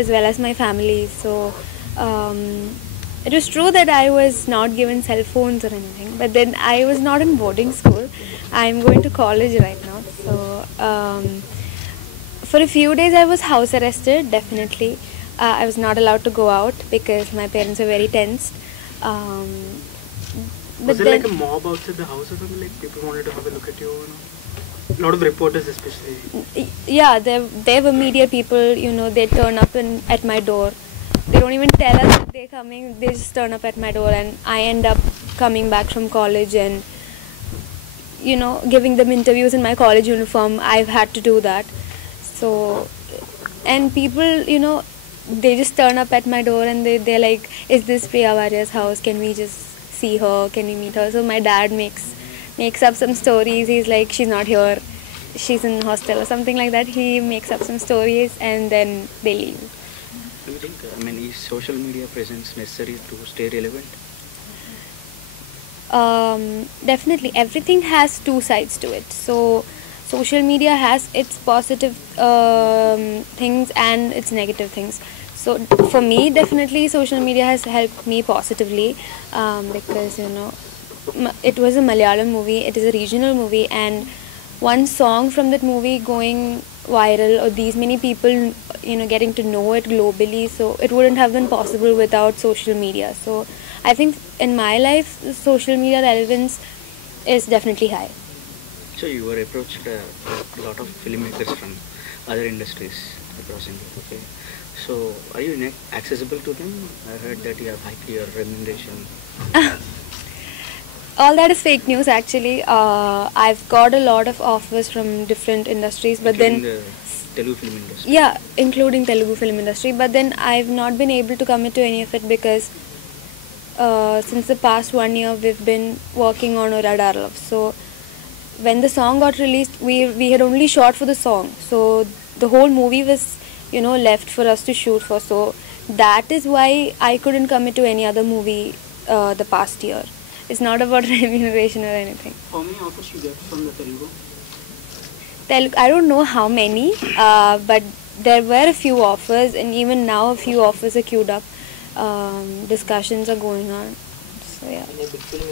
as well as my family. So it was true that I was not given cell phones or anything, but then I was not in boarding school. I'm going to college right now. So for a few days I was house arrested, definitely. I was not allowed to go out because my parents were very tensed. Um, Was it like a mob outside the house or something? Like people wanted to have a look at you? A lot of reporters especially. Yeah, there were media people, they turn up at my door. They don't even tell us that they're coming, they just turn up at my door, and I end up coming back from college and, giving them interviews in my college uniform. I've had to do that. So, and people, they just turn up at my door and they're like, is this Priya Varrior's house? Can we just see her? Can we meet her? So my dad makes up some stories. He's like, she's not here, she's in hostel or something like that. He makes up some stories and then they leave. Do you think, is social media presence necessary to stay relevant? Definitely, everything has two sides to it. So social media has its positive things and its negative things. So for me, definitely social media has helped me positively because it was a Malayalam movie, it is a regional movie, and one song from that movie going viral, or these many people getting to know it globally, so it wouldn't have been possible without social media. So I think in my life social media relevance is definitely high. So you were approached a lot of filmmakers from other industries across India, okay? So are you accessible to them? I heard that you have high remuneration. All that is fake news actually. I've got a lot of offers from different industries, but including then the Telugu film industry. Yeah, including Telugu film industry, but then I've not been able to commit to any of it because since the past 1 year we've been working on Radar Love. So when the song got released, we had only shot for the song, so the whole movie was left for us to shoot for. So that is why I couldn't commit to any other movie the past year. It's not about remuneration or anything. How many offers you get from the Telugu? I don't know how many, but there were a few offers, and even now a few offers are queued up. Discussions are going on. So yeah. Any big film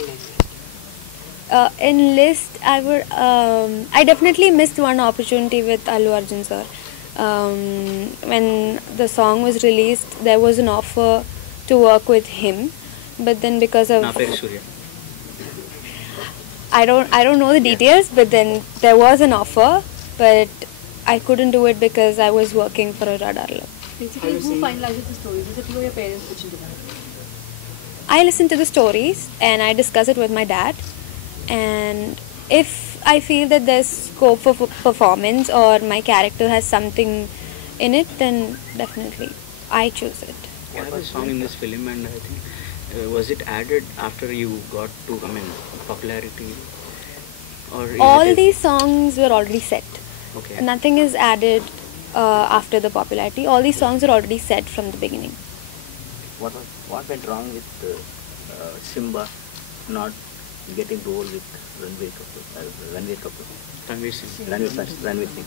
In list, I definitely missed one opportunity with Allu Arjun sir. When the song was released, there was an offer to work with him, but then because of I don't know the details, but then there was an offer, but I couldn't do it because I was working for a Radar Lab. Basically, who finalizes the stories? Is it you or your parents which do that? I listen to the stories and I discuss it with my dad, and if I feel that there's scope for performance or my character has something in it, then definitely I choose it. You have a song in this film, and I think was it added after you got to popularity, or all these songs were already set? Okay. Nothing is added after the popularity. All these songs are already set from the beginning. What went wrong with Simba not getting role with Ranveer Singh?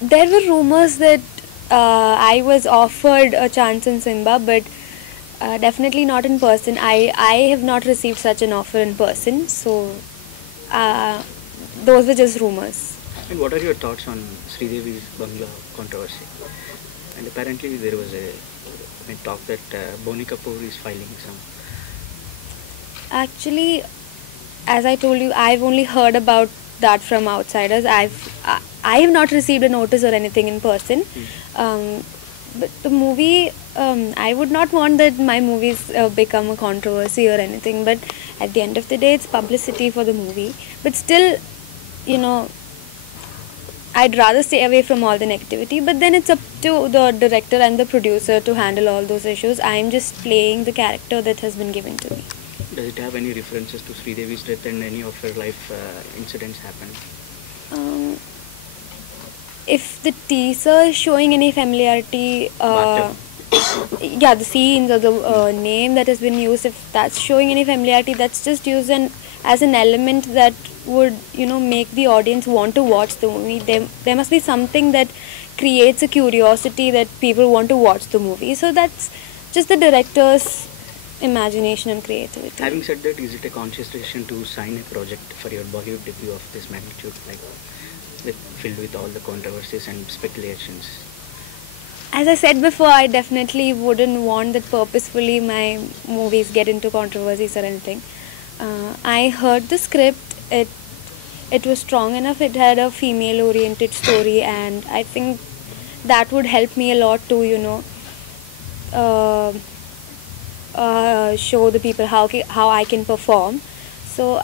There were rumors that I was offered a chance in Simba, but definitely not in person. I have not received such an offer in person, so those were just rumors. And what are your thoughts on Sridevi's Bangla controversy? And apparently there was a talk that Boni Kapoor is filing some. Actually, as I told you, I've only heard about that from outsiders. I have not received a notice or anything in person. But the movie, I would not want that my movies become a controversy or anything. But at the end of the day, it's publicity for the movie. But still, I'd rather stay away from all the negativity. But then it's up to the director and the producer to handle all those issues. I'm just playing the character that has been given to me. Does it have any references to Sridevi's death and any of her life incidents happened? If the teaser is showing any familiarity, yeah, the scenes or the name that has been used, if that's showing any familiarity, that's just used as an element that would, make the audience want to watch the movie. There must be something that creates a curiosity that people want to watch the movie. So that's just the director's imagination and creativity. Having said that, is it a conscious decision to sign a project for your Bollywood debut of this magnitude, like filled with all the controversies and speculations? As I said before, I definitely wouldn't want that purposefully my movies get into controversies or anything. I heard the script. It was strong enough. It had a female-oriented story, and I think that would help me a lot to, show the people how I can perform. So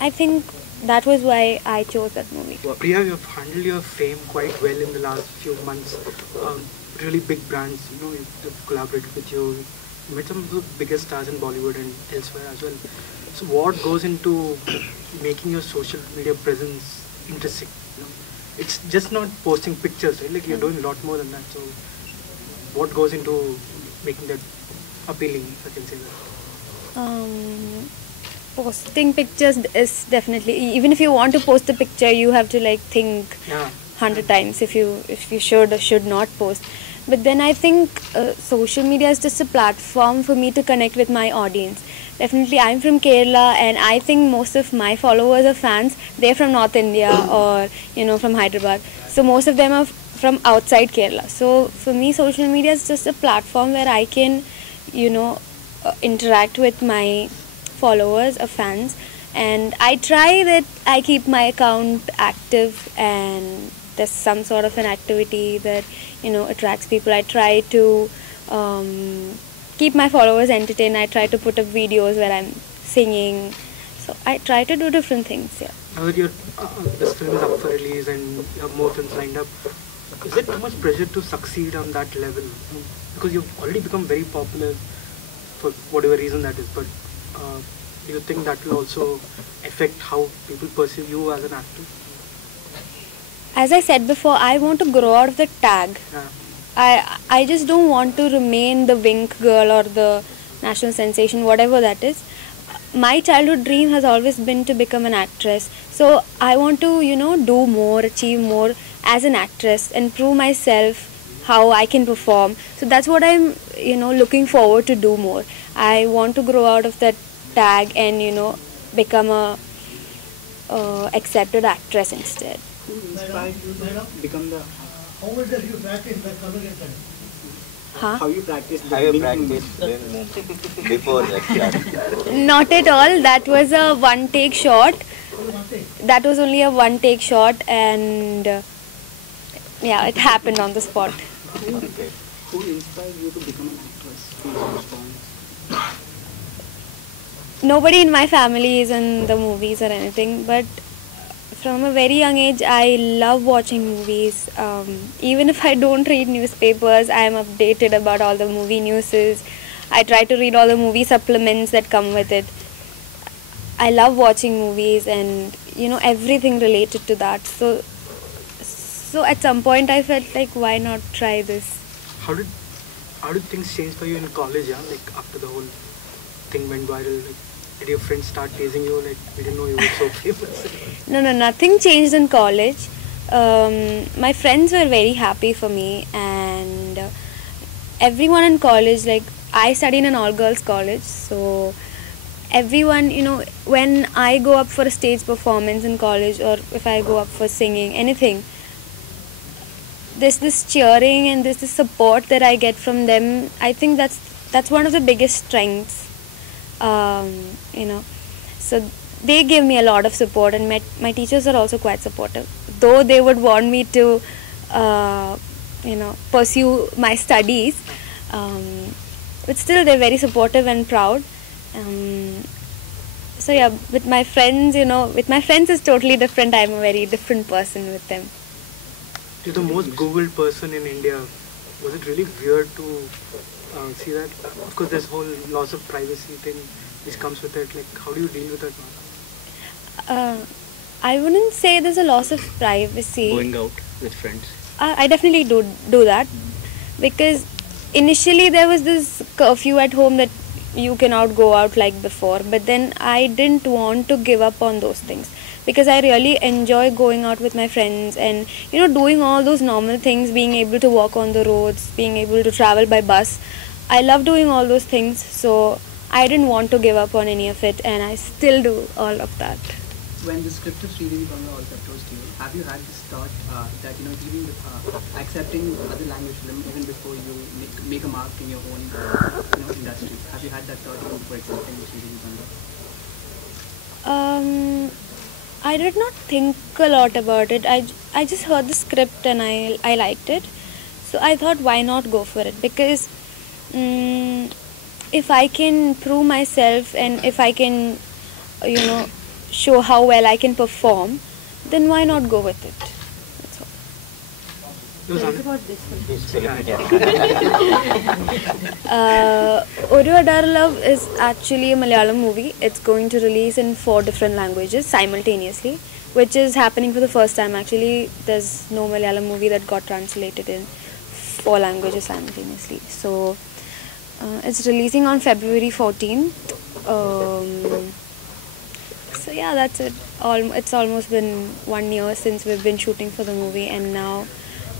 I think that was why I chose that movie. Well, Priya, you have handled your fame quite well in the last few months. Really big brands, have collaborated with you. You met some of the biggest stars in Bollywood and elsewhere as well. So what goes into making your social media presence interesting? It's just not posting pictures, right? Like you're doing a lot more than that. So what goes into making that appealing, if I can say that? Posting pictures is definitely, even if you want to post the picture, you have to think 100 times if you should or should not post. But then I think social media is just a platform for me to connect with my audience. Definitely, I'm from Kerala, and I think most of my followers or fans, they're from North India or from Hyderabad. So most of them are from outside Kerala. So for me, social media is just a platform where I can interact with my followers or fans, and I try that I keep my account active, and there's some sort of an activity that attracts people. I try to keep my followers entertained. I try to put up videos where I'm singing, so I try to do different things. Now that this film is up for release and you have more films lined up, is it too much pressure to succeed on that level? Because you've already become very popular for whatever reason that is, but do you think that will also affect how people perceive you as an actor? As I said before, I want to grow out of the tag. I just don't want to remain the Wink girl or the national sensation, whatever that is. My childhood dream has always been to become an actress. So I want to, do more, achieve more as an actress and prove myself how I can perform. So that's what I'm, looking forward to do more. I want to grow out of that tag and, become a accepted actress instead. Who inspired you to become the... How much did you practice the communication? Huh? How you practice the... Have you practiced before that shot? Not at all. That was a one-take shot. That was only a one-take shot, and it happened on the spot. Okay. Who inspired you to become an actress? Who's responsible? Nobody in my family is in the movies or anything, but from a very young age, I love watching movies. Even if I don't read newspapers, I am updated about all the movie newses. I try to read all the movie supplements that come with it. I love watching movies and everything related to that. So at some point, I felt like, why not try this? How did things change for you in college? Like after the whole thing went viral, did your friends start teasing you? Like, we didn't know you were so famous. No, nothing changed in college. My friends were very happy for me, and everyone in college, I studied in an all-girls college, so everyone, when I go up for a stage performance in college, or if I go up for singing, anything, there's this cheering and there's this support that I get from them. I think that's one of the biggest strengths. So they give me a lot of support, and my teachers are also quite supportive, though they would want me to pursue my studies, but still they're very supportive and proud. So with my friends, is totally different. I'm a very different person with them. You're the most Googled person in India. Was it really weird to see that? Of course, this whole loss of privacy thing which comes with it. Like, how do you deal with it now? I wouldn't say there's a loss of privacy. Going out with friends? I definitely do that, because initially there was this curfew at home that you cannot go out like before, but then I didn't want to give up on those things because I really enjoy going out with my friends and doing all those normal things, being able to walk on the roads, being able to travel by bus. I love doing all those things, so I didn't want to give up on any of it, and I still do all of that. When the script of Sridevi Banga was approached to you, have you had this thought that even accepting other language film even before you make a mark in your own industry? Have you had that thought even before accepting Sridevi Banga? I did not think a lot about it. I just heard the script and I liked it, so I thought why not go for it, because if I can prove myself and if I can show how well I can perform, then why not go with it? That's all. Tell us about this film. Oru Adar Love is actually a Malayalam movie. It's going to release in 4 different languages simultaneously, which is happening for the first time. Actually, there's no Malayalam movie that got translated in 4 languages simultaneously. So it's releasing on February 14th. So yeah, that's it. It's almost been 1 year since we've been shooting for the movie, and now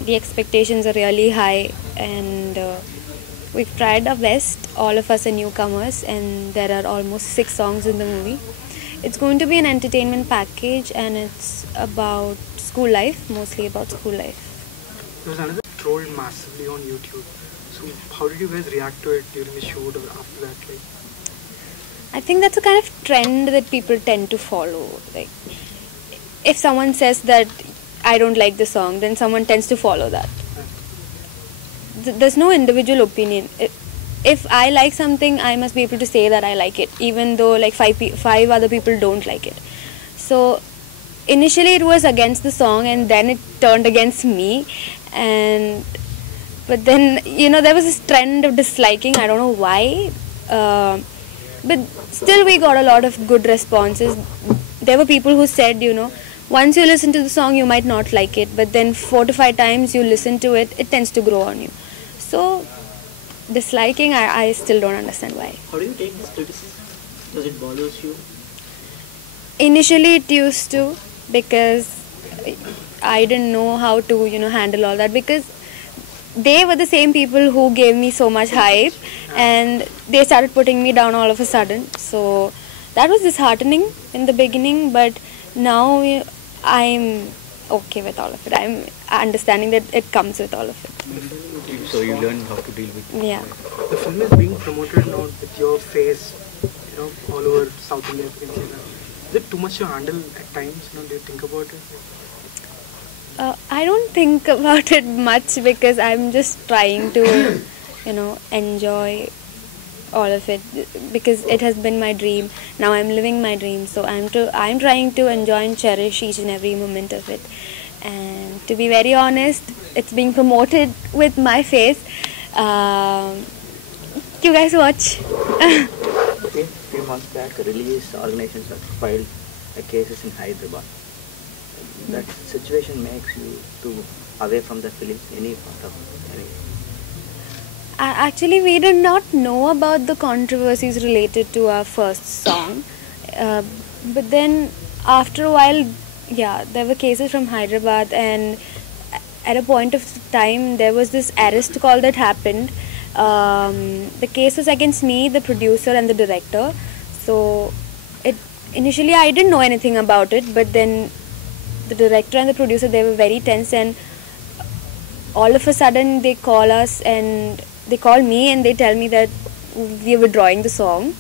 the expectations are really high, and we've tried our best. All of us are newcomers, and there are almost 6 songs in the movie. It's going to be an entertainment package, and it's about school life, mostly about school life. There was another trolled massively on YouTube. So how did you guys react to it during the shoot or after that? I think that's a kind of trend that people tend to follow. Like, if someone says that I don't like the song, then someone tends to follow that. There's no individual opinion. If I like something, I must be able to say that I like it, even though like 5 other people don't like it. So initially it was against the song, and then it turned against me. But then there was this trend of disliking. I don't know why. But still we got a lot of good responses. There were people who said, once you listen to the song, you might not like it, but then 4 to 5 times you listen to it, it tends to grow on you. So disliking, I still don't understand why. How do you take this criticism? Does it bother you? Initially it used to, because I didn't know how to, handle all that, because they were the same people who gave me so much hype, and they started putting me down all of a sudden. So that was disheartening in the beginning, but now I'm okay with all of it. I'm understanding that it comes with all of it. So you learn how to deal with it. Yeah. The film is being promoted now with your face, all over South India, if you can say that. Is it too much to handle at times? Do you think about it? I don't think about it much, because I'm just trying to, enjoy all of it, because it has been my dream. Now I'm living my dream, so I'm trying to enjoy and cherish each and every moment of it. And to be very honest, it's being promoted with my face. You guys watch. Okay, a few months back, religious organizations have filed cases in Hyderabad. That situation makes you to away from the film, any part of any. Actually, we did not know about the controversies related to our first song, but then after a while, there were cases from Hyderabad, and at a point of time there was this arrest call that happened. The case was against me, the producer and the director. So initially I didn't know anything about it, but then the director and the producer, they were very tense, and all of a sudden they call us, and they call me and they tell me that we are withdrawing the song.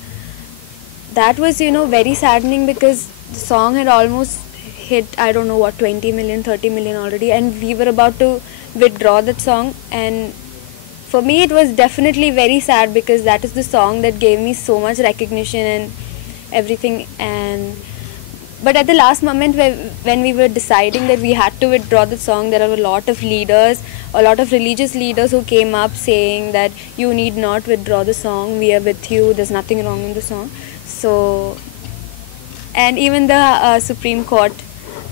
That was very saddening, because the song had almost hit, I don't know what, 20 million, 30 million already, and we were about to withdraw that song. And for me it was definitely very sad, because that is the song that gave me so much recognition and everything. But at the last moment, when we were deciding that we had to withdraw the song, there were a lot of leaders, a lot of religious leaders who came up saying that you need not withdraw the song, we are with you, there's nothing wrong in the song. So, and even the Supreme Court,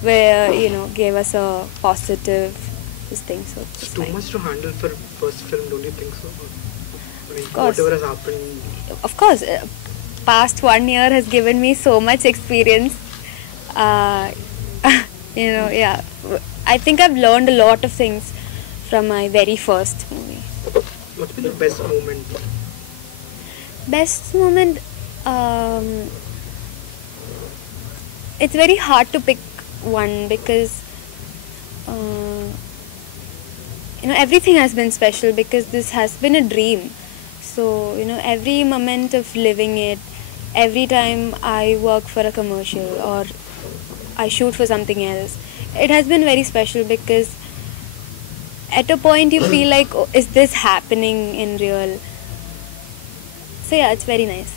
where gave us a positive thing. So it's too much to handle for first film, don't you think so? I mean, Of course. whatever has happened, Of course, past 1 year has given me so much experience. Uh, yeah. I think I've learned a lot of things from my very first movie. what's been the best moment? Best moment, it's very hard to pick one because everything has been special because this has been a dream. So every moment of living it, every time I work for a commercial or I shoot for something else, it has been very special because at a point you feel like, oh, is this happening in real? So yeah, it's very nice.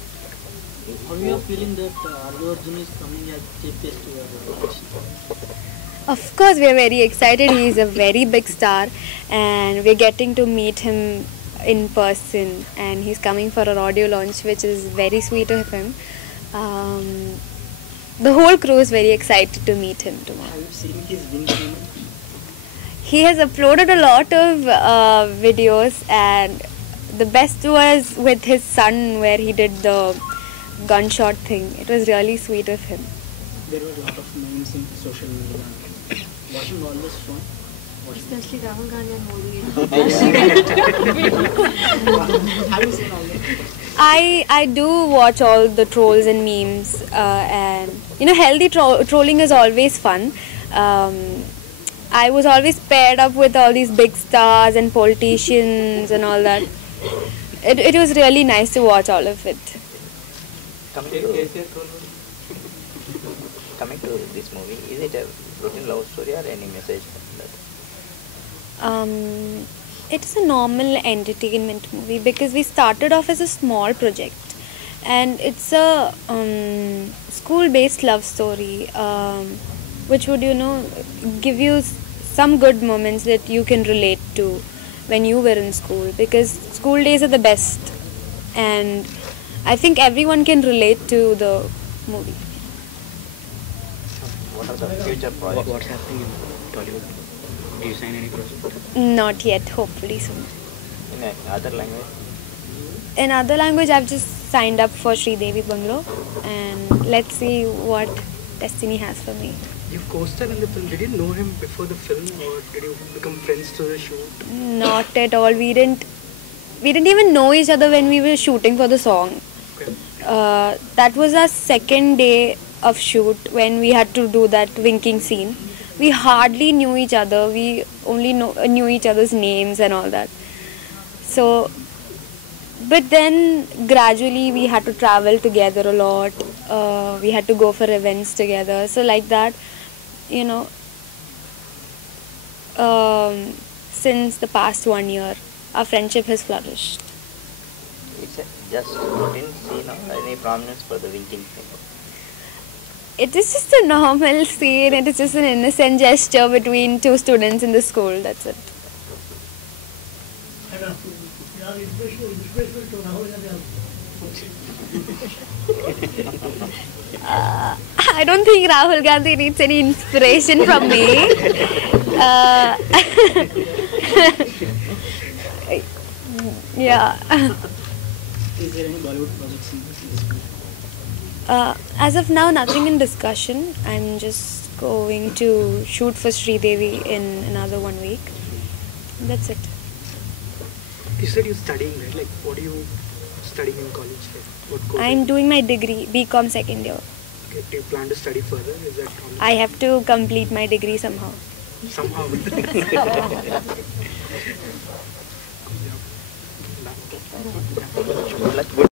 How you are feeling that Allu Arjun is coming as chief guest to your launch? Of course, we are very excited. He is a very big star, and we're getting to meet him in person. And he's coming for our audio launch, which is very sweet of him. The whole crew is very excited to meet him tomorrow. Have you seen his win payment? He has uploaded a lot of videos, and the best was with his son, where he did the gunshot thing. It was really sweet of him. There were a lot of memes in social media. Watching all this fun. Especially Rahul Gandhi and Modi. Have you seen all that? I do watch all the trolls and memes, and healthy trolling is always fun. I was always paired up with all these big stars and politicians and all that. It was really nice to watch all of it. Coming to this movie, is it a routine love story or any message from that? It is a normal entertainment movie because we started off as a small project, and it's a school-based love story, which would give you some good moments that you can relate to when you were in school, because school days are the best, and I think everyone can relate to the movie. What are the future projects? What's happening in Tollywood? Do you sign any project? Not yet, hopefully soon. In other language? In other language, I've just signed up for Sridevi Bungalow, and let's see what destiny has for me. You co-starred in the film. Did you know him before the film, or did you become friends through the shoot? Not at all. We didn't even know each other when we were shooting for the song. Okay. That was our second day of shoot when we had to do that winking scene. We hardly knew each other. We only knew each other's names and all that. So, but then gradually we had to travel together a lot. We had to go for events together. So like that, since the past 1 year, our friendship has flourished. It's just routine scene or any prominence for the winking thing? It is just a normal scene. It is just an innocent gesture between two students in the school. That's it. And you are inspirational to Rahul Gandhi. I don't think Rahul Gandhi needs any inspiration from me. Yeah. Is there any Bollywood projects in this list? As of now, nothing in discussion. I'm just going to shoot for Sridevi in another 1 week. That's it. You said you're studying, right? Like, what are you studying in college? Like, what course? I'm doing my degree, BCom second year. Okay, do you plan to study further? Is that all? I have to complete my degree somehow. Somehow. Good luck.